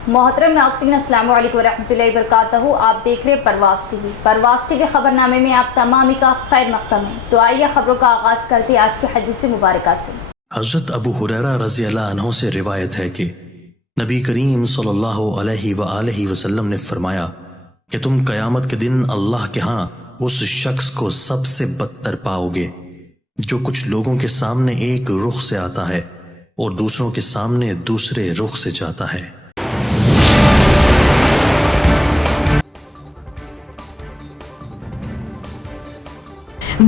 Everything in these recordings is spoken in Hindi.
मोहतरम नाज़रीन अस्सलाम वालेकुम रहमतुल्लाहि व बरकातहू। आप देख रहे हैं परवाज़ टीवी। परवाज़ टीवी खबरनामे में आप तमाम का खैर मक़दम है। तो आइए खबरों का आगाज़ करते हैं आज की हदीस मुबारका से। हज़रत अबू हुरैरा रज़ी अल्लाह अन्हु से रिवायत है कि नबी करीम सल्लल्लाहु अलैहि वसल्लम ने फरमाया कि तुम क़यामत के दिन अल्लाह के यहाँ उस शख्स को सबसे बदतर पाओगे जो कुछ लोगों के सामने एक रुख से आता है और दूसरों के सामने दूसरे रुख से जाता है।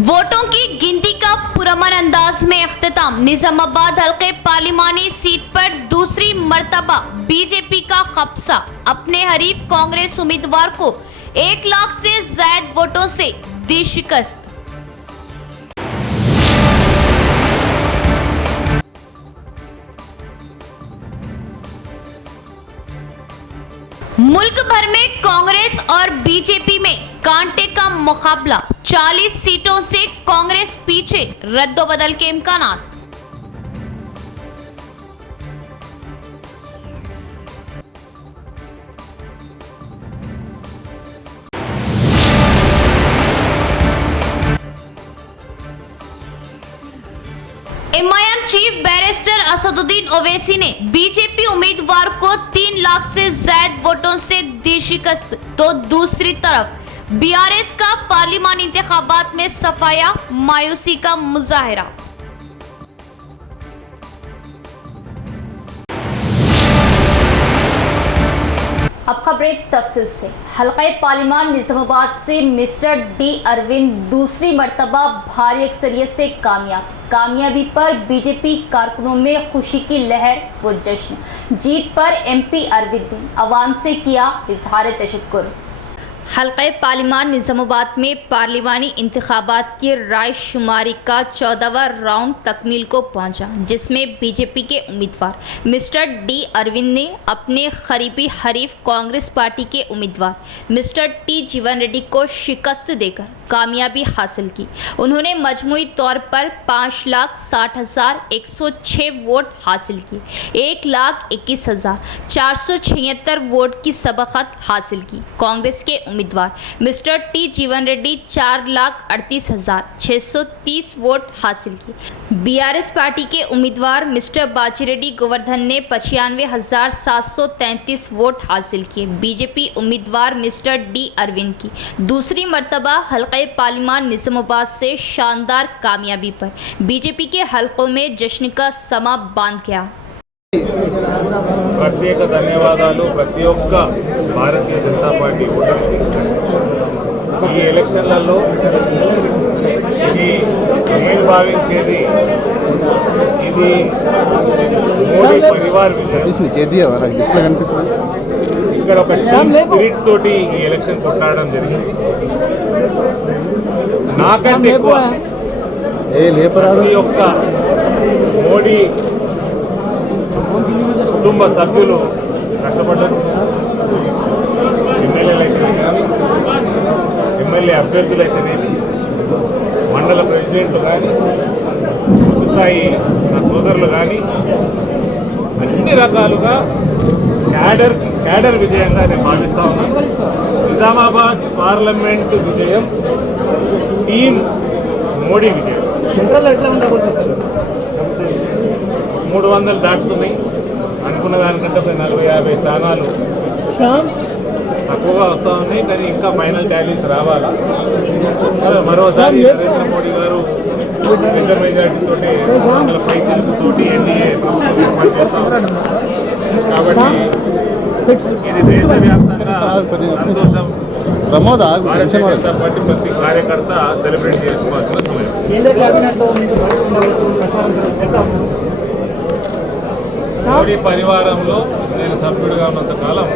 वोटों की गिनती का पुरअमन अंदाज में इख्तिताम। निजामाबाद हल्के पार्लिमानी सीट पर दूसरी मर्तबा बीजेपी का कब्जा। अपने हरीफ कांग्रेस उम्मीदवार को 1 लाख से ज्यादा वोटों से दी शिकस्त। मुल्क भर में कांग्रेस और बीजेपी में कांटे का मुकाबला। 40 सीटों से कांग्रेस पीछे, रद्दोबदल के इम्कानात। MIM chief barrister Asaduddin Owaisi ने बीजेपी उम्मीदवार को 3 लाख से ज्यादा वोटों से दी शिकस्त। तो दूसरी तरफ बीआरएस का पार्लिमानी इंतखाबात में सफाया, मायूसी का मुजाहिरा। अब खबरें तफसील से। हल्का पार्लिमान निजामाबाद से मिस्टर डी अरविंद दूसरी मर्तबा भारी अक्सरियत से कामयाबी पर बीजेपी कारकुनों में खुशी की लहर व जश्न। जीत पर एमपी अरविंद ने अवाम से किया इजहार तशक्कुर। हल्का पार्लिमान निजामाबाद में पार्लिमानी इंतखाबात की राय शुमारी का 14वां राउंड तकमील को पहुंचा, जिसमें बीजेपी के उम्मीदवार मिस्टर डी अरविंद ने अपने करीबी हरीफ कांग्रेस पार्टी के उम्मीदवार मिस्टर टी जीवन रेड्डी को शिकस्त देकर कामयाबी हासिल की। उन्होंने मजमूई तौर पर 5,60,106 वोट हासिल किए, 1,21,476 वोट की सबकत हासिल की। कांग्रेस के उम्मीदवार मिस्टर टी जीवन रेड्डी 4,38,630 वोट हासिल किए। बीआरएस पार्टी के उम्मीदवार मिस्टर बाचिरेड्डी गोवर्धन ने 95,733 वोट हासिल किए। बीजेपी उम्मीदवार मिस्टर डी अरविंद की दूसरी मर्तबा हल्का पार्लिमान निजामाबाद से शानदार कामयाबी पर बीजेपी के हलकों में जश्न का समा बांध गया। ప్రత్యేక ధన్యవాదాలు ప్రతి ఒక్క భారతీయ జనతా పార్టీ ఓటర్కి। ఈ ఎలక్షన్లలో ఇది నేను భావించేది ఇది మోడీ పరివార్ విషయం। ఇక్కడ ఒక టీమ్ స్పిరిట్ తోటి ఈ ఎలక్షన్ కొట్లాడడం జరిగింది। నాకంటే ఎక్కువ ప్రతి ఒక్క మోడీ కుటుంబ సభ్యులు కష్టపడ్డారు। ఎమ్మెల్యేలు అయితేనే కానీ, ఎమ్మెల్యే అభ్యర్థులు అయితేనేమి, మండల ప్రెసిడెంట్లు కానీ, బూత్ స్థాయి నా సోదరులు కానీ, అన్ని రకాలుగా క్యాడర్ విజయంగా నేను భావిస్తా ఉన్నాను। నిజామాబాద్ పార్లమెంటు విజయం టీం మోడీ విజయం। సెంట్రల్ ఎట్లా ఉండబోతుంది సార్? 300 దాటుతున్నాయి అనుకున్న దానికంటే 40-50 స్థానాలు తక్కువగా వస్తూ ఉన్నాయి, కానీ ఇంకా ఫైనల్ టాలీస్ రావాలా। మరోసారి నరేంద్ర మోడీ గారు పెద్ద మెజార్టీతో 100 పై చెలుపుతోటి ఎన్డీఏ ప్రభుత్వం ఏర్పాటు చేస్తాం కాబట్టి ఇది దేశవ్యాప్తంగా సంతోషం। భారతీయ జనతా పార్టీ ప్రతి కార్యకర్త సెలబ్రేట్ చేసుకోవాల్సిన సమయం। మోడీ పరివారంలో నేను సభ్యుడిగా ఉన్నంత కాలం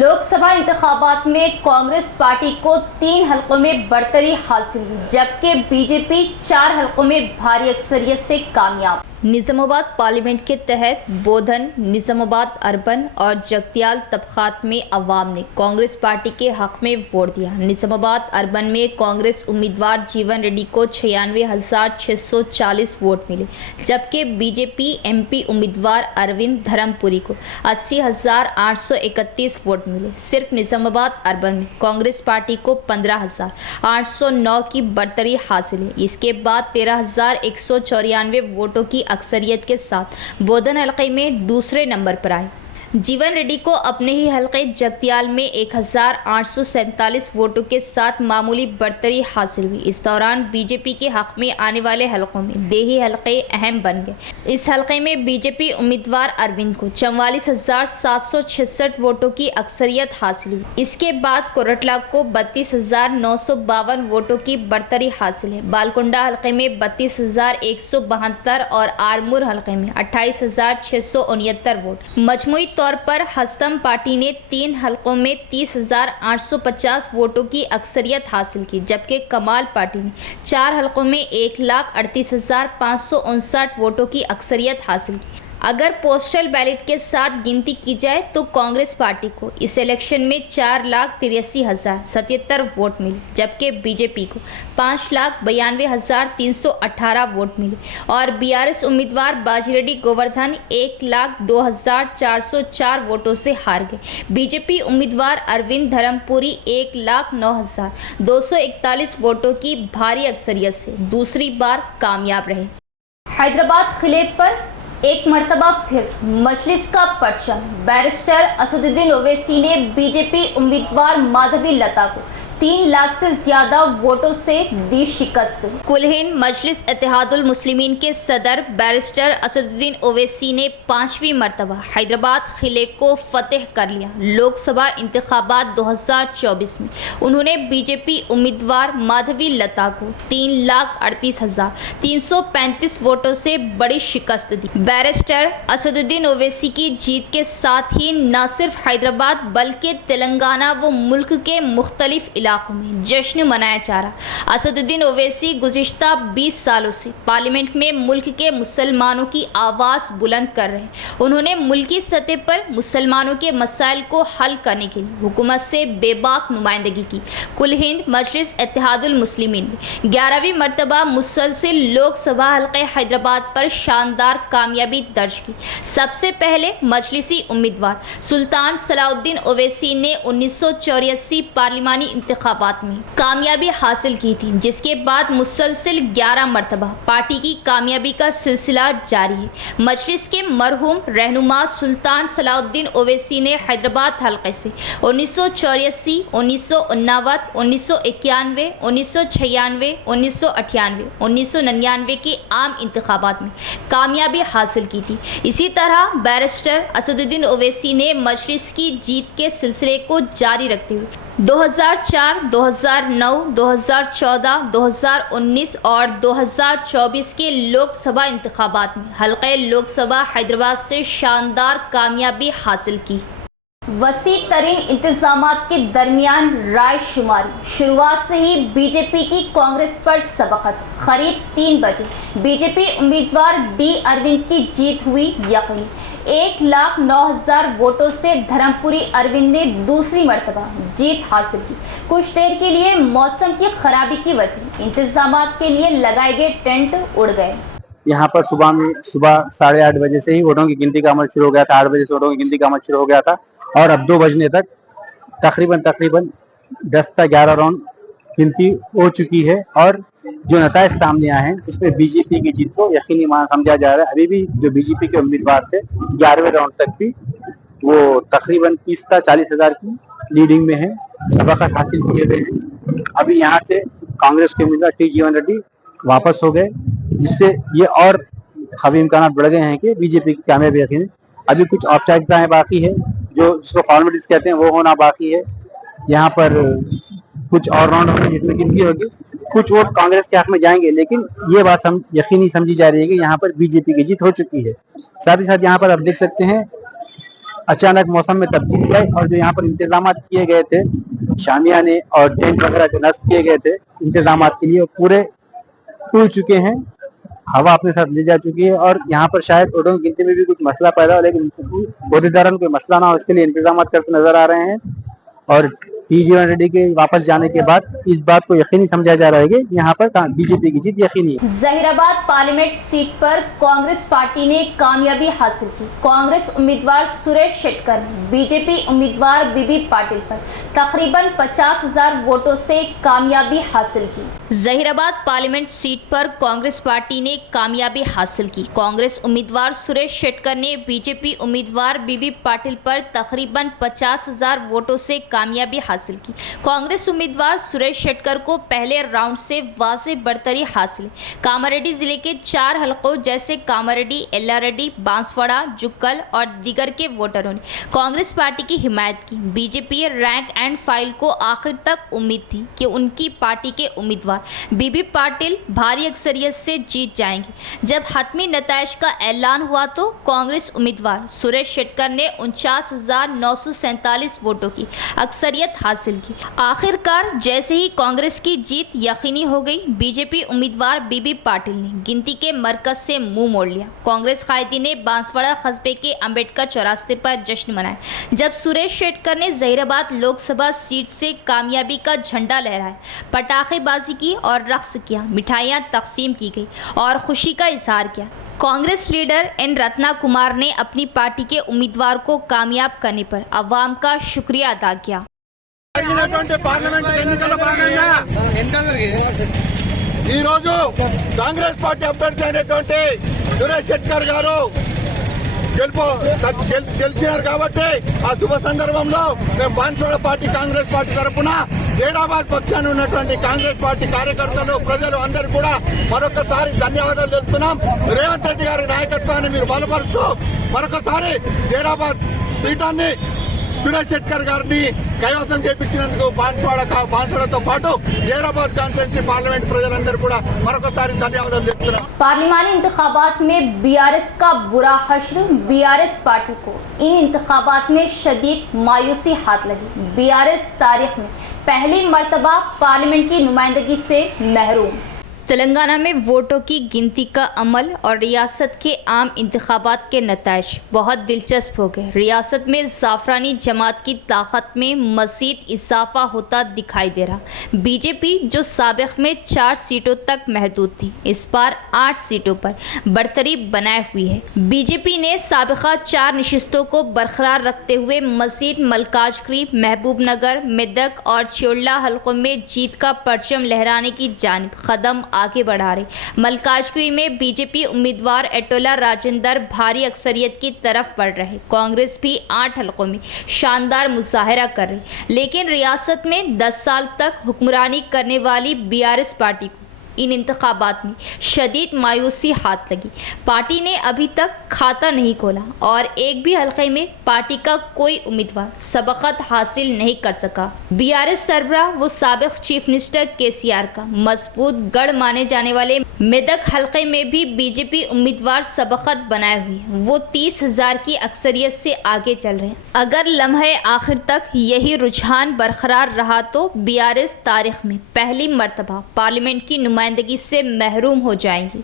लोग लोकसभा इंतखाबात में कांग्रेस पार्टी को 3 हलकों में बढ़तरी हासिल हुई, जबकि बीजेपी 4 हलकों में भारी अक्सरियत से कामयाब। निजामाबाद पार्लियामेंट के तहत बोधन, निजामाबाद अर्बन और जगतियाल तबकात में अवाम ने कांग्रेस पार्टी के हक में वोट दिया। निजामाबाद अर्बन में कांग्रेस उम्मीदवार जीवन रेड्डी को 96,640 वोट मिले, जबकि बीजेपी एमपी उम्मीदवार अरविंद धर्मपुरी को 80,831 वोट मिले। सिर्फ निजामाबाद अर्बन में कांग्रेस पार्टी को 15,809 की बढ़तरी हासिल है। इसके बाद 13,194 वोटों की अक्सरियत के साथ बोधन हलके में दूसरे नंबर पर आए। जीवन रेड्डी को अपने ही हलके जगतियाल में 1,847 वोटों के साथ मामूली बढ़तरी हासिल हुई। इस दौरान बीजेपी के हक में आने वाले हलकों में देही हलके अहम बन गए। इस हलके में बीजेपी उम्मीदवार अरविंद को 44,766 वोटों की अक्सरियत हासिल हुई। इसके बाद कोरटला को 32,952 वोटों की बढ़तरी हासिल है। बालकुंडा हलके में 32,172 और आरमूर हलके में 28,669 वोट। मजमूई तौर पर हस्तम पार्टी ने 3 हलकों में 30,850 वोटों की अक्सरियत हासिल की, जबकि कमाल पार्टी ने 4 हलकों में 1,38,559 वोटों की अक्सरियत हासिल की। अगर पोस्टल बैलेट के साथ गिनती की जाए तो कांग्रेस पार्टी को इस इलेक्शन में 4,83,077 वोट मिले, जबकि बीजेपी को 5,92,318 वोट मिले और बीआरएस उम्मीदवार बाजिरेड्डी गोवर्धन 1,02,404 वोटों से हार गए। बीजेपी उम्मीदवार अरविंद धर्मपुरी 1,09,241 वोटों की भारी अक्सरियत से दूसरी बार कामयाब रहे। हैदराबाद किले पर एक मर्तबा फिर मजलिस का परचम। बैरिस्टर असदुद्दीन ओवैसी ने बीजेपी उम्मीदवार माधवी लता को 3 लाख से ज्यादा वोटों से दी शिकस्त। कुल हिंद मजलिस इत्तेहादुल मुस्लिमीन के सदर बैरिस्टर असदुद्दीन ओवैसी ने 5वीं मर्तबा हैदराबाद किले को फतेह कर लिया। लोकसभा इंतखाबात 2024 में उन्होंने बीजेपी उम्मीदवार माधवी लता को 3,38,335 वोटों से बड़ी शिकस्त दी। बैरिस्टर असदुद्दीन ओवैसी की जीत के साथ ही न सिर्फ हैदराबाद बल्कि तेलंगाना व मुल्क के मुख्तलिफ इलाकों में जश्न मनाया जा रहा। असदुद्दीन ओवैसी गुज़िश्ता 20 सालों से पार्लियामेंट में मुल्क के मुसलमानों की आवाज़ बुलंद कर रहे हैं। उन्होंने मुल्की सतह पर मुसलमानों के मसाइल को हल करने के लिए हुकूमत से बेबाक नुमाइंदगी की। कुल हिंद मजलिस इत्तेहादुल मुस्लिमीन ने 11वीं मरतबा मुसलसिल लोकसभा हल्के हैदराबाद पर शानदार कामयाबी दर्ज की। सबसे पहले मजलिसी उम्मीदवार सुल्तान सलाउद्दीन ओवैसी ने 1984 पार्लिमानी इंतखाबात में कामयाबी हासिल की थी, जिसके बाद मुसलसिल 11 मरतबा पार्टी की कामयाबी का सिलसिला जारी है। मजलिस के मरहूम रहनुमा सुल्तान सलाउद्दीन ओवैसी ने हैदराबाद हल्के से 1984, 1989, 1991, 1996, 1998, 1999 के आम इंतखाबात में कामयाबी हासिल की थी। इसी तरह बैरिस्टर असदुद्दीन ओवैसी ने मजलिस की जीत के सिलसिले को जारी रखते हुए 2004, 2009, 2014, 2019 और 2024 के लोकसभा इंतखाबात में हल्के लोकसभा हैदराबाद से शानदार कामयाबी हासिल की। वसी तरीन इंतजामात के दरमियान राय शुमारी। शुरुआत से ही बीजेपी की कांग्रेस पर सबकत। करीब 3 बजे बीजेपी उम्मीदवार डी अरविंद की जीत हुई यकीनी। 1,09,000 वोटों से धर्मपुरी अरविंद ने दूसरी मर्तबा जीत हासिल की। कुछ देर के लिए मौसम की खराबी की वजह इंतजामात के लिए लगाए गए टेंट उड़ गए। यहाँ पर सुबह 8:30 बजे से ही वोटों की गिनती का अमल शुरू हो गया था। 8 बजे से वोटों की गिनती का अमल शुरू हो गया था और अब 2 बजने तक तकरीबन 10 से 11 राउंड गिनती हो चुकी है और जो नताइज सामने आए हैं उसमें बीजेपी की जीत को यकीनी मान समझा जा रहा है। अभी भी जो बीजेपी के उम्मीदवार थे 11वें राउंड तक भी वो तकरीबन 30 से 40 हज़ार की लीडिंग में है, सबकत हासिल किए गए हैं। अभी यहाँ से कांग्रेस के उम्मीदवार टी जीवन रेड्डी वापस हो गए, जिससे ये और खबी इम्कान बढ़ गए हैं कि बीजेपी की कामयाबी यकीन। अभी कुछ औपचारिकताएं बाकी है, जो जिसको फॉर्मेलिटीज कहते हैं वो होना बाकी है। यहाँ पर कुछ और राउंड होंगे जिसमें गिनती होगी, कुछ वोट कांग्रेस के हक में जाएंगे, लेकिन ये बात यकीनी समझी जा रही है कि यहाँ पर बीजेपी की जीत हो चुकी है। साथ ही साथ यहाँ पर आप देख सकते हैं अचानक मौसम में तब्दीली आई और जो यहाँ पर इंतजाम किए गए थे, शामियाने और टेंट वगैरह जो नस्ब किए गए थे इंतजाम के लिए, पूरे टूट चुके हैं, हवा अपने साथ ले जा चुकी है। और यहाँ पर शायद वोटों की गिनती में भी कुछ मसला पैदा हो, लेकिन बोधीदारन कोई मसला ना हो इसके लिए इंतजाम करते नजर आ रहे हैं। और टी.जीवन रेड्डी के वापस जाने के बाद इस बात को यकीनी समझा जा रहा है कि यहाँ पर बीजेपी की जीत यकीनी है। जहीराबाद पार्लियामेंट सीट पर कांग्रेस पार्टी ने कामयाबी हासिल की। कांग्रेस उम्मीदवार सुरेश शेट्टर ने बीजेपी उम्मीदवार बीबी पाटिल पर तकरीबन 50,000 वोटों से कामयाबी हासिल की। जहीराबाद पार्लियामेंट सीट पर कांग्रेस पार्टी ने कामयाबी हासिल की। कांग्रेस उम्मीदवार सुरेश शेट्टर ने बीजेपी उम्मीदवार बीबी पाटिल पर तकरीबन 50,000 वोटों से कामयाबी हासिल की। कांग्रेस उम्मीदवार सुरेश शेट्टर को पहले राउंड से वाज़ेह बढ़तरी हासिल है। कामारेड्डी जिले के 4 हलकों जैसे कामारेड्डी, एल्लारेड्डी, बांसवाड़ा, जुक्कल और दीगर के वोटरों ने कांग्रेस पार्टी की हिमायत की। बीजेपी रैंक एंड फाइल को आखिर तक उम्मीद थी कि उनकी पार्टी के उम्मीदवार बीबी पाटिल भारी अक्सरियत से जीत जाएंगे। जब हतमी नताइज का ऐलान हुआ तो कांग्रेस उम्मीदवार सुरेश शेट्टर ने 49,947 वोटों की अक्सरियत हासिल की। आखिरकार जैसे ही कांग्रेस की जीत यकीनी हो गई, बीजेपी उम्मीदवार बीबी पाटिल ने गिनती के मरकज से मुंह मोड़ लिया। कांग्रेस कायदी ने बांसवाड़ा कस्बे के अंबेडकर चौरास्ते पर जश्न मनाया, जब सुरेश शेट्टर ने जहीराबाद लोकसभा सीट से कामयाबी का झंडा लहराया, पटाखेबाजी की और रक्स किया, मिठाइयां तकसीम की गई और खुशी का इजहार किया। कांग्रेस लीडर एन रत्ना कुमार ने अपनी पार्टी के उम्मीदवार को कामयाब करने पर अवाम का शुक्रिया अदा किया। పార్లమెంట్ ఎన్నికల భాగంగా ఈ రోజు కాంగ్రెస్ పార్టీ అభ్యర్థి అయినటువంటి సురేష్ షెట్టర్ గారు గెలిచినారు కాబట్టి ఆ శుభ సందర్భంలో మేము బాన్స్వాడ పార్టీ కాంగ్రెస్ పార్టీ తరఫున జైరాబాద్ పక్షాన ఉన్నటువంటి కాంగ్రెస్ పార్టీ కార్యకర్తలు, ప్రజలు అందరూ కూడా మరొకసారి ధన్యవాదాలు తెలుపుతున్నాం. రేవంత్ రెడ్డి గారి నాయకత్వాన్ని మీరు బలపరుస్తూ మరొకసారి జైరాబాద్ పీఠాన్ని సురేష్ షెట్టర్ గారిని కైవసం చేయించినందుకు బాన్స్వాడతో పాటు జైరాబాద్ కాన్స్టిట్యూన్సీ పార్లమెంట్ ప్రజలందరూ కూడా మరొకసారి ధన్యవాదాలు చెప్తున్నాం. पार्लिमानी इंतखाबात में बीआरएस का बुरा हश्र। बीआरएस पार्टी को इन इंतखाबात में शदीद मायूसी हाथ लगी। बीआरएस तारीख में पहली मर्तबा पार्लियामेंट की नुमाइंदगी से महरूम। तेलंगाना में वोटों की गिनती का अमल और रियासत के आम इंतखाबात के नताइज बहुत दिलचस्प हो गए। रियासत में ज़ाफ़रानी जमात की ताकत में मज़ीद इजाफा होता दिखाई दे रहा। बीजेपी जो साबिक़ में 4 सीटों तक महदूद थी, इस बार 8 सीटों पर बढ़तरी बनाए हुई है। बीजेपी ने साबिक़ा 4 नशिस्तों को बरकरार रखते हुए मज़ीद मलकाजगिरी, महबूबनगर, मेदक और चियोला हलकों में जीत का परचम लहराने की जानिब कदम आगे बढ़ा रही। मलकाजगिरी में बीजेपी उम्मीदवार एटोला राजेंद्र भारी अक्सरियत की तरफ बढ़ रहे। कांग्रेस भी 8 हलकों में शानदार मुजाहरा कर रही, लेकिन रियासत में 10 साल तक हुक्मरानी करने वाली बीआरएस पार्टी को इन इंतखाबात में शदीद मायूसी हाथ लगी। पार्टी ने अभी तक खाता नहीं खोला और एक भी हल्के में पार्टी का कोई उम्मीदवार सबकत हासिल नहीं कर सका। बीआरएस सरबराह वो साबिक़ चीफ मिनिस्टर केसीआर का मजबूत गढ़ माने जाने वाले मेदक हल्के में भी बीजेपी उम्मीदवार सबकत बनाए हुए हैं। वो 30,000 की अक्सरियत से आगे चल रहे हैं। अगर लम्हे आखिर तक यही रुझान बरकरार रहा तो बीआरएस तारीख में पहली मर्तबा पार्लियामेंट की नुमाइंदगी से महरूम हो जाएंगी।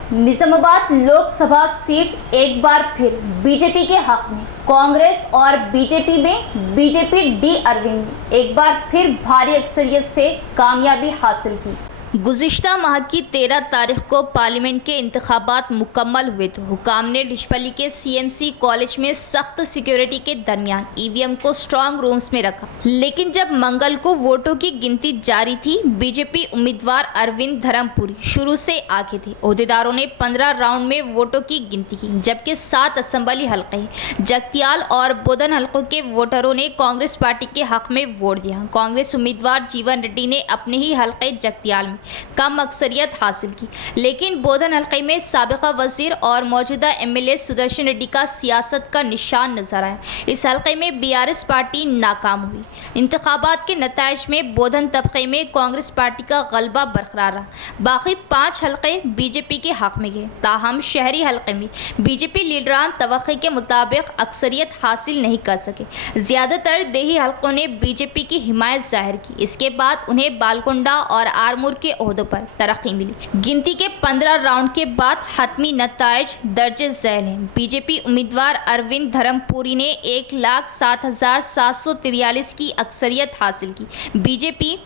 निजामाबाद लोकसभा सीट एक बार फिर बीजेपी के हक में। कांग्रेस और बीजेपी में बीजेपी डी अरविंद ने एक बार फिर भारी अक्सरियत से कामयाबी हासिल की। गुज़िश्ता माह की 13 तारीख को पार्लियामेंट के इंतखाबात मुकम्मल हुए तो हुकाम ने डिशपली के सीएमसी कॉलेज में सख्त सिक्योरिटी के दरमियान ईवीएम को स्ट्रांग रूम्स में रखा। लेकिन जब मंगल को वोटों की गिनती जारी थी, बीजेपी उम्मीदवार अरविंद धर्मपुरी शुरू से आगे थे। ओहदेदारों ने 15 राउंड में वोटों की गिनती की, जबकि 7 असम्बली हल्के जगतियाल और बोधन हल्कों के वोटरों ने कांग्रेस पार्टी के हक में वोट दिया। कांग्रेस उम्मीदवार जीवन रेड्डी ने अपने ही हल्के जगतियाल में कम अक्सरियत हासिल की, लेकिन बोधन हल्के में साबिका वजीर और मौजूदा एमएलए सुदर्शन रेड्डी का सियासत का निशान नजर आया। इस हल्के में बीआरएस पार्टी नाकाम हुई। इंतखाबात के नताइज में बोधन तबके में कांग्रेस पार्टी का गलबा बरकरार रहा। बाकी 5 हल्के बीजेपी के हक में गए। ताहम शहरी हल्के में बीजेपी लीडरान तवक्के के मुताबिक अक्सरियत हासिल नहीं कर सके। ज़्यादातर देही हल्कों ने बीजेपी की हिमायत जाहिर की। इसके बाद उन्हें बालकुंडा और आरमूर के ओहदों पर तरक्की मिली। गिनती के 15 राउंड के बाद हतमी नताइज दर्जे झैल हैं। बीजेपी उम्मीदवार अरविंद धर्मपुरी ने 1,07,743 की अक्सरियत हासिल की। BJP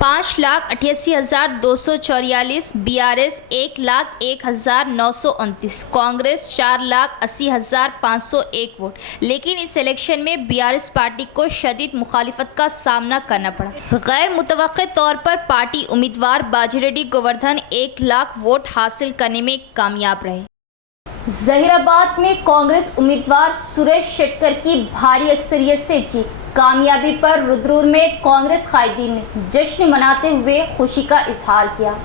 5,88,244, BRS 1,01,929, Congress 4,80,501 vote. लेकिन इस इलेक्शन में बीआरएस पार्टी को शदीद मुखालिफत का सामना करना पड़ा। गैर मुतवक्के तौर पर पार्टी उम्मीदवार बाजीरेड्डी गोवर्धन 1 लाख वोट हासिल करने में कामयाब रहे। जहीराबाद में कांग्रेस उम्मीदवार सुरेश शेट्टर की भारी अक्सरियत से जीत। कामयाबी पर रुद्रपुर में कांग्रेस कायदीन ने जश्न मनाते हुए खुशी का इजहार किया।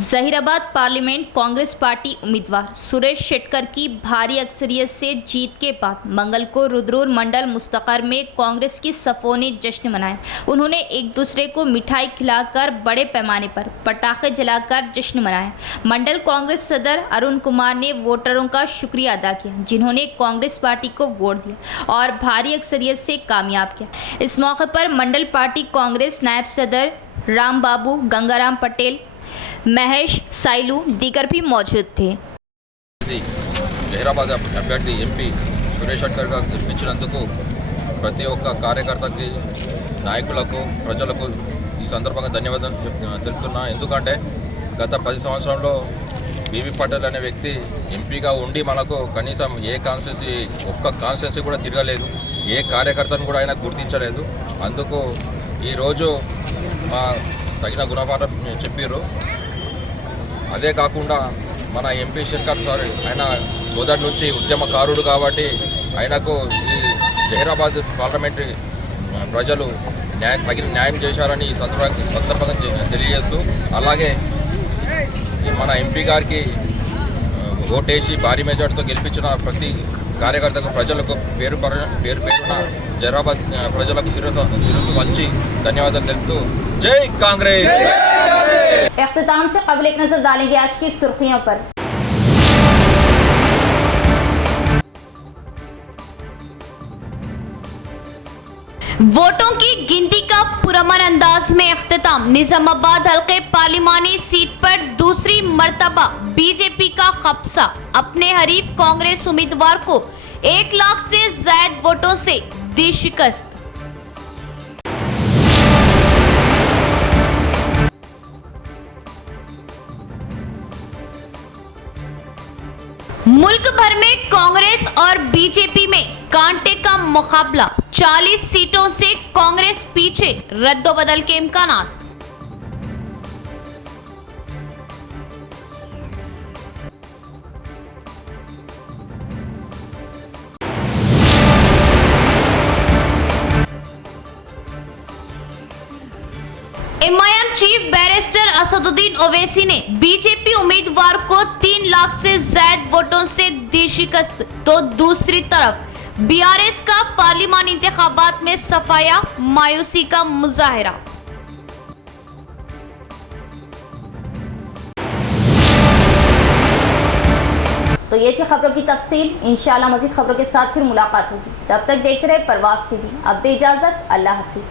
जहीराबाद पार्लियामेंट कांग्रेस पार्टी उम्मीदवार सुरेश शेट्टर की भारी अक्सरियत से जीत के बाद मंगल को रुद्रपुर मंडल मुस्तकर में कांग्रेस की सफ़ों ने जश्न मनाया। उन्होंने एक दूसरे को मिठाई खिलाकर बड़े पैमाने पर पटाखे जलाकर जश्न मनाया। मंडल कांग्रेस सदर अरुण कुमार ने वोटरों का शुक्रिया अदा किया, जिन्होंने कांग्रेस पार्टी को वोट दिया और भारी अक्सरियत से कामयाब किया। इस मौके पर मंडल पार्टी कांग्रेस नायब सदर राम बाबू, गंगाराम पटेल, महेश साइलू दीगर भी मौजूद थे। జహీరాబాద్ అభ్యర్థి ఎంపీ సురేష్ షెట్టర్ గారు గెలిపించినందుకు ప్రతి ఒక్క కార్యకర్తకి, నాయకులకు, ప్రజలకు ఈ సందర్భంగా ధన్యవాదాలు తెలుపుతున్నా. ఎందుకంటే గత 10 సంవత్సరంలో బీబీ పటేల్ అనే వ్యక్తి ఎంపీగా ఉండి మనకు కనీసం ఒక్క కాన్స్టిట్యున్సీ కూడా తిరగలేదు, ఏ కార్యకర్తను కూడా ఆయన గుర్తించలేదు. అందుకు ఈరోజు మా తగిన గుణపాఠం చెప్పారు. అదే కాకుండా మన ఎంపీ షెట్టర్ సార్ ఆయన మొదటి నుంచి ఉద్యమకారుడు కాబట్టి ఆయనకు ఈ జహీరాబాద్ పార్లమెంటరీ ప్రజలు తగిన న్యాయం చేశారని ఈ సందర్భంగా తెలియజేస్తూ, అలాగే మన ఎంపీ గారికి ఓటేసి భారీ మెజార్టీతో గెలిపించిన ప్రతి కార్యకర్తకు, ప్రజలకు పేరున జహీరాబాద్ ప్రజలకు శిరస్సు వంచి ధన్యవాదాలు తెలుపుతూ జై కాంగ్రెస్। इख्तिताम से कबल एक नजर डालेंगे आज की सुर्खियों पर। वोटों की गिनती का पुरअमन अंदाज में इख्तिताम। निजामाबाद हल्के पार्लिमानी सीट पर दूसरी मर्तबा बीजेपी का कब्जा। अपने हरीफ कांग्रेस उम्मीदवार को 1 लाख से ज्यादा वोटों से दी शिकस्त। मुल्क भर में कांग्रेस और बीजेपी में कांटे का मुकाबला। 40 सीटों से कांग्रेस पीछे, रद्दोबदल के इम्कानात। MIM chief barrister Asaduddin Owaisi ने बीजेपी उम्मीदवार को 3 लाख से ज्यादा वोटों से दी शिकस्त। तो दूसरी तरफ बीआरएस का पार्लिमानी इंतखाबात में सफाया, मायूसी का मुजाहिरा। तो ये थी खबरों की तफसील। इंशाअल्लाह मज़ीद खबरों के साथ फिर मुलाकात होगी। तब तक देखते रहे परवाज़ टीवी। अब दे इजाज़त, अल्लाह हाफिज़।